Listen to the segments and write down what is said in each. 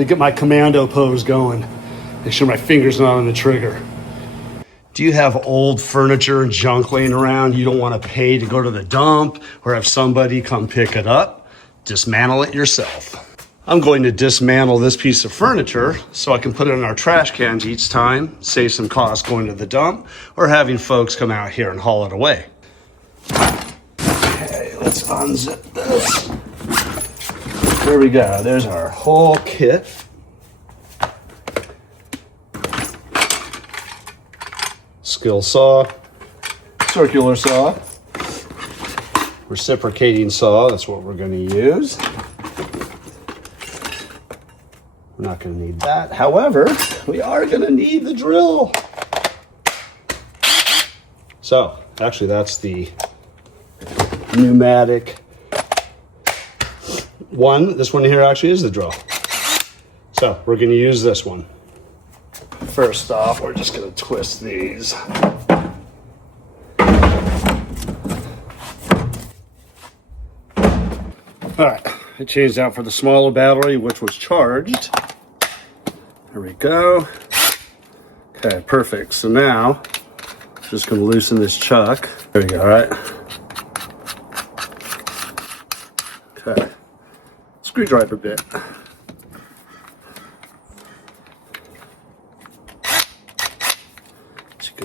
me get my commando pose going. Make sure my finger's not on the trigger. Do you have old furniture and junk laying around you don't want to pay to go to the dump or have somebody come pick it up? Dismantle it yourself. I'm going to dismantle this piece of furniture so I can put it in our trash cans each time, save some cost going to the dump or having folks come out here and haul it away. Okay, let's unzip this. There we go. There's our whole kit. Skill saw, circular saw, reciprocating saw, that's what we're going to use. We're not going to need that. However, we are going to need the drill. So, actually that's the pneumatic one. This one here actually is the drill. So, we're going to use this one. First off, we're just going to twist these. All right, I changed out for the smaller battery, which was charged. There we go. Okay, perfect. So now, just going to loosen this chuck. There we go, all right? Okay, screwdriver bit.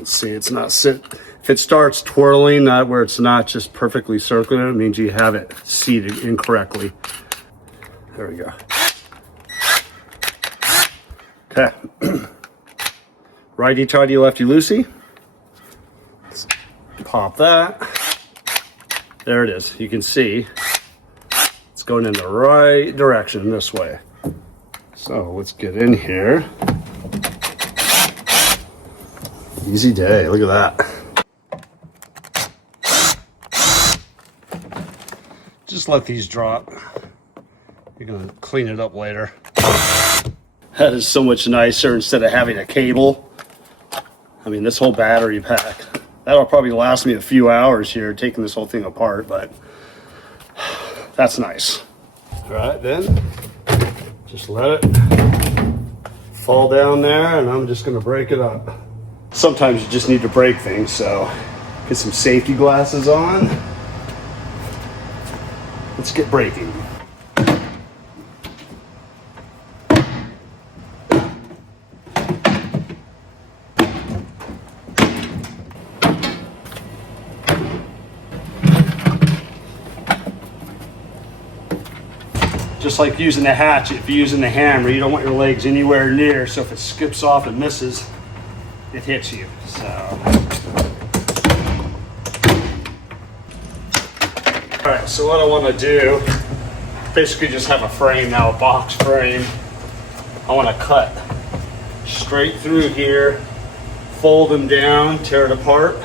See, it's not sit. If it starts twirling, not where it's not just perfectly circular, it means you have it seated incorrectly. There we go. Okay. Righty tighty, lefty loosey. Let's pop that. There it is. You can see it's going in the right direction this way. So let's get in here. Easy day, look at that. Just let these drop. You're gonna clean it up later. That is so much nicer instead of having a cable. I mean, this whole battery pack, that'll probably last me a few hours here taking this whole thing apart, but that's nice. All right, then, just let it fall down there and I'm just gonna break it up. Sometimes you just need to break things, so get some safety glasses on. Let's get breaking. Just like using the hatchet, if you're using the hammer, you don't want your legs anywhere near, so if it skips off and misses, it hits you. So all right, so what I want to do, basically just have a frame now, a box frame. I want to cut straight through here, fold them down, tear it apart,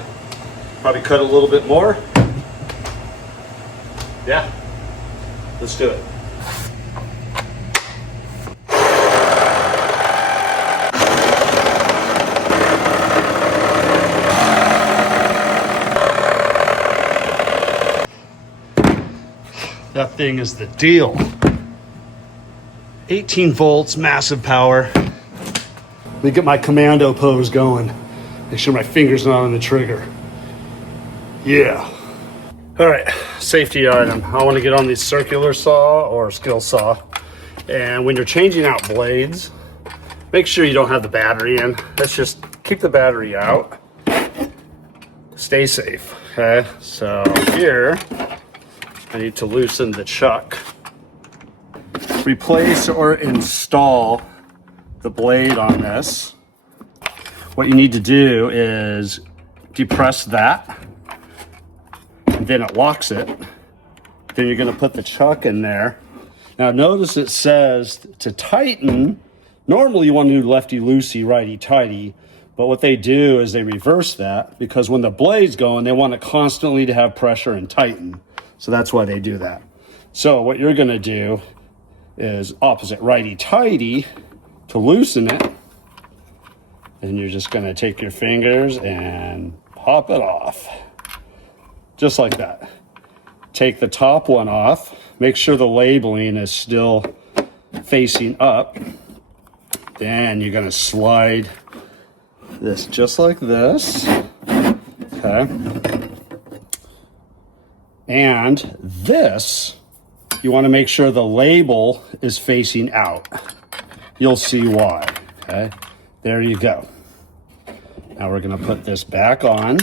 probably cut a little bit more. Yeah, let's do it. That thing is the deal. 18 volts, massive power. Let me get my commando pose going. Make sure my finger's not on the trigger. Yeah. All right, safety item. I want to get on the circular saw or skill saw. And when you're changing out blades, make sure you don't have the battery in. Let's just keep the battery out. Stay safe, okay? So here, I need to loosen the chuck. Replace or install the blade on this. What you need to do is depress that, and then it locks it. Then you're gonna put the chuck in there. Now notice it says to tighten, normally you want to do lefty-loosey, righty-tighty, but what they do is they reverse that because when the blade's going, they want it constantly to have pressure and tighten. So that's why they do that. So what you're gonna do is opposite, righty-tighty to loosen it. And you're just gonna take your fingers and pop it off. Just like that. Take the top one off. Make sure the labeling is still facing up. Then you're gonna slide this just like this, okay? And this, you wanna make sure the label is facing out. You'll see why, okay? There you go. Now we're gonna put this back on.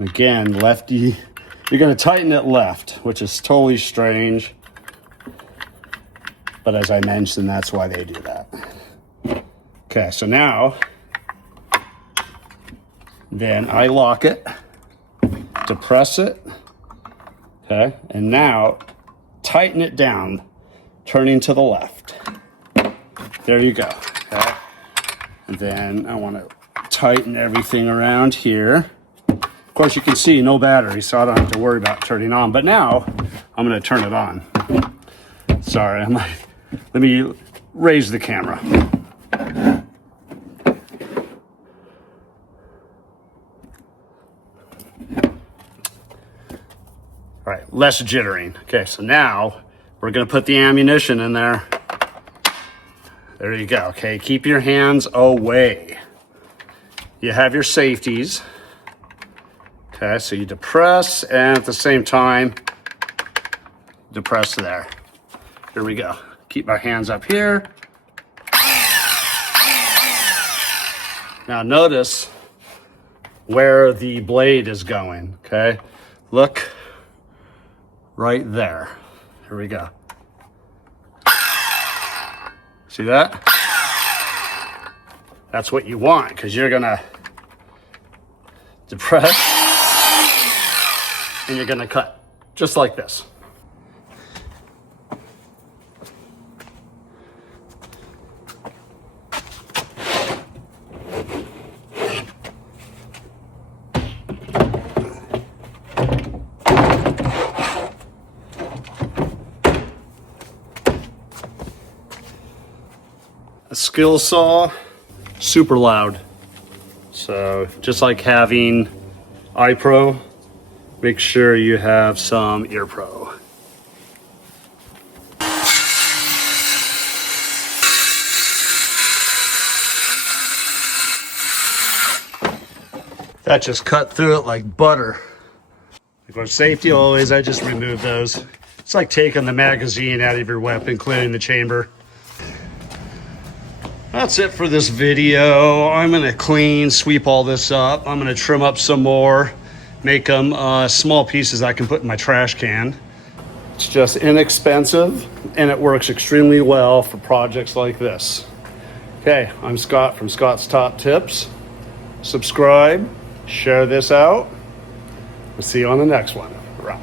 Again, lefty, you're gonna tighten it left, which is totally strange. But as I mentioned, that's why they do that. Okay, so now, then I lock it, depress it, okay? And now, tighten it down, turning to the left. There you go, okay? And then I wanna tighten everything around here. Of course, you can see no battery, so I don't have to worry about turning on. But now, I'm gonna turn it on. Sorry, let me raise the camera. All right, less jittering. Okay, so now we're gonna put the ammunition in there. There you go, okay? Keep your hands away. You have your safeties. Okay, so you depress and at the same time, depress there. Here we go. Keep my hands up here. Now notice where the blade is going, okay? Look right there. Here we go. See that? That's what you want because you're gonna depress and you're gonna cut just like this. A skill saw, super loud. So just like having iPro, make sure you have some EarPro. That just cut through it like butter. For safety always, I just remove those. It's like taking the magazine out of your weapon, cleaning the chamber. That's it for this video. I'm gonna clean, sweep all this up. I'm gonna trim up some more, make them small pieces I can put in my trash can. It's just inexpensive and it works extremely well for projects like this. Okay, I'm Scott from Scott's Top Tips. Subscribe, share this out. We'll see you on the next one. Right.